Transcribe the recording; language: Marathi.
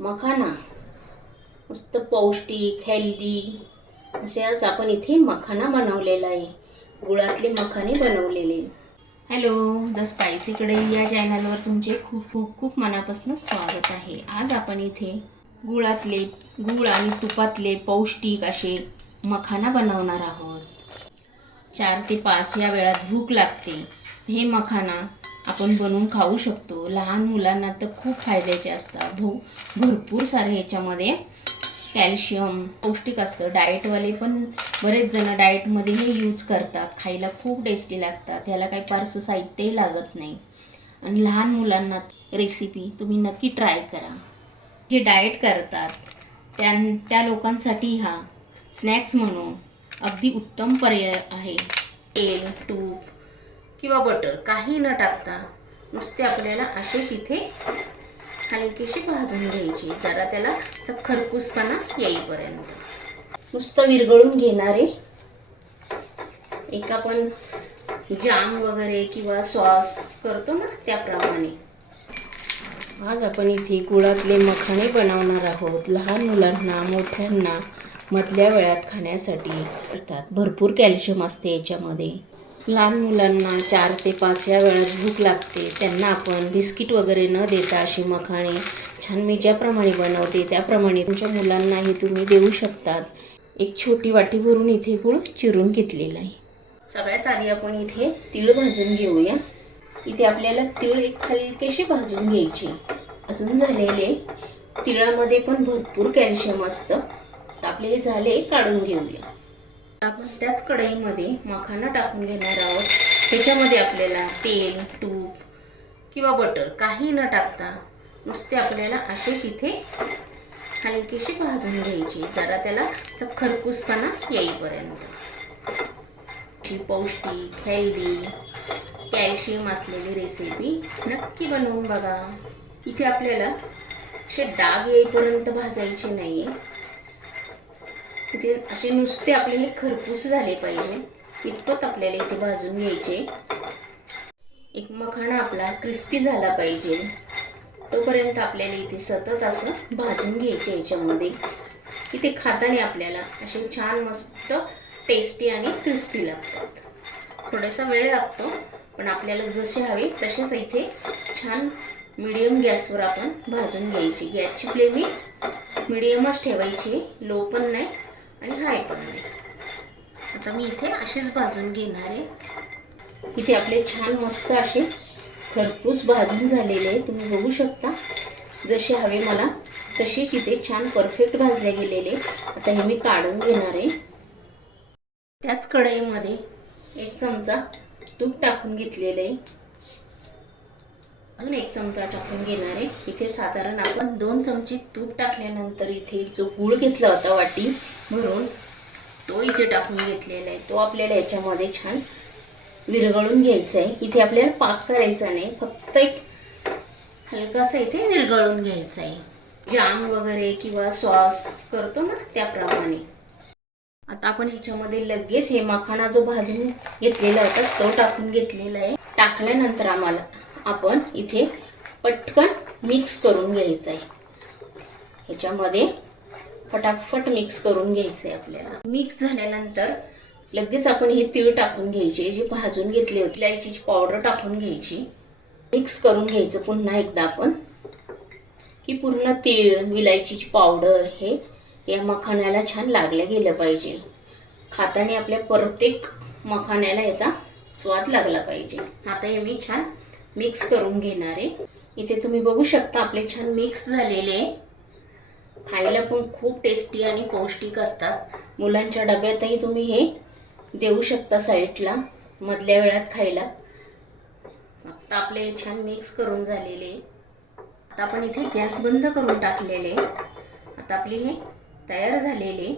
मखाना. मस्त पौष्टिक हेल्दी असे आज आपण इथे मखाना बनवलेला आहे. गुळातले मखाने बनवलेले. हॅलो द स्पायसीकडे या चॅनलवर तुमचे खूप खूप खूप मनापासून स्वागत आहे. आज आपण इथे गुळातले गुळ आणि तुपातले पौष्टिक असे मखाना बनवणार आहोत. चार ते पाच या वेळात भूक लागते. हे मखाना आपण बनवून खाऊ शकतो. लहान मुलांना तर खूप फायद्याचे असतात. भो भरपूर सारे ह्याच्यामध्ये कॅल्शियम पौष्टिक असतं. डाएटवाले पण बरेच जण डाएटमध्ये हे यूज करतात. खायला खूप टेस्टी लागतात. ह्याला काही फारसं साहित्यही लागत नाही. आणि लहान मुलांना रेसिपी तुम्ही नक्की ट्राय करा. जे डाएट करतात त्या त्या लोकांसाठी हा स्नॅक्स म्हणून अगदी उत्तम पर्याय आहे. तेल तूप किंवा बटर काही न टाकता नुसते आपल्याला असेच इथे हलकीशी भाजून घ्यायची. जरा त्याला असं खरपूसपणा येईपर्यंत. नुसतं विरघळून घेणारे. एक आपण जाम वगैरे किंवा सॉस करतो ना त्याप्रमाणे. आज आपण इथे गुळातले मखाणे बनवणार आहोत. लहान मुलांना मोठ्यांना मधल्या वेळात खाण्यासाठी. अर्थात भरपूर कॅल्शियम असते याच्यामध्ये. लहान मुलांना चार ते पाच या वेळात भूक लागते. त्यांना आपण बिस्किट वगैरे न देता अशी मखाणे छान मी ज्याप्रमाणे बनवते त्याप्रमाणे तुमच्या मुलांनाही तुम्ही देऊ शकतात. एक छोटी वाटी भरून इथे गुळ चिरून घेतलेला आहे. सगळ्यात आधी आपण इथे तीळ भाजून घेऊया. इथे आपल्याला तीळ एक हलकेशी भाजून घ्यायचे. भाजून झालेले तिळामध्ये पण भरपूर कॅल्शियम असतं. तर आपले हे झाले काढून घेऊया. आपण त्याच कढईमध्ये मखाना टाकून घेणार आहोत. त्याच्यामध्ये आपल्याला तेल तूप किंवा बटर काही न टाकता नुसते आपल्याला असेच इथे हलकीशी भाजून घ्यायची. जरा त्याला असं खरपूसपणा येईपर्यंत. ही पौष्टिक हेल्दी कॅल्शियम असलेली रेसिपी नक्की बनवून बघा. इथे आपल्याला असे डाग येईपर्यंत भाजायचे नाही आहे इथे असे नुसते आपले हे खरपूस झाले पाहिजे. इतपत आपल्याला इथे भाजून घ्यायचे. एक मखाणा आपला क्रिस्पी झाला पाहिजे. तोपर्यंत आपल्याला इथे सतत असं भाजून घ्यायचे याच्यामध्ये. इथे खाताना आपल्याला असे छान मस्त टेस्टी आणि क्रिस्पी लागतात. थोडासा वेळ लागतो पण आपल्याला जसे हवे तसेच इथे छान मिडियम गॅसवर आपण भाजून घ्यायची. गॅसची फ्लेम मिडियमच ठेवायची. लो पण नाही. आणि हाय पण आता मी इथे असेच भाजून घेणार आहे. इथे आपले छान मस्त असे खरपूस भाजून झालेले आहे तुम्ही बघू शकता. जसे हवे मला तसेच इथे छान परफेक्ट भाजले गेलेले आता हे मी काढून घेणार आहे. त्याच कढईमध्ये एक चमचा तूप टाकून घेतलेलं आहे. अजून एक चमचा टाकून घेणार आहे. इथे साधारण आपण दोन चमचे तूप टाकल्यानंतर इथे जो गूळ घेतला होता वाटी भरून तो इथे टाकून घेतलेला आहे. तो आपल्याला याच्यामध्ये छान विरघळून घ्यायचा आहे इथे आपल्याला पाक करायचा नाही फक्त एक हलकासा इथे विरघळून घ्यायचा आहे जाम वगैरे किंवा सॉस करतो ना त्याप्रमाणे. आता आपण ह्याच्यामध्ये लगेच हे मखाना जो भाजून घेतलेला होता तो टाकून घेतलेला आहे. टाकल्यानंतर आम्हाला आपण इथे पटकन मिक्स करून घ्यायचं आहे ह्याच्यामध्ये फटाफट मिक्स करून घ्यायचं आहे आपल्याला. मिक्स झाल्यानंतर लगेच आपण हे तीळ टाकून घ्यायचे जे भाजून घेतले होते इलायचीची पावडर टाकून घ्यायची. मिक्स करून घ्यायचं पुन्हा एकदा आपण. की पूर्ण तीळ विलायचीची पावडर हे या मखाण्याला छान लागलं गेलं पाहिजे. खाताने आपल्या प्रत्येक मखाण्याला याचा स्वाद लागला पाहिजे. आता हे मी छान मिक्स करून घेणार आहे. इथे तुम्ही बघू शकता आपले छान मिक्स झालेले. खायला पण खूप टेस्टी आणि पौष्टिक असतात. मुलांच्या डब्यातही तुम्ही हे देऊ शकता साईडला मधल्या वेळात खायला. आता आपले हे छान मिक्स करून झालेले. आता आपण इथे गॅस बंद करून टाकलेले. आता आपली हे तयार झालेले.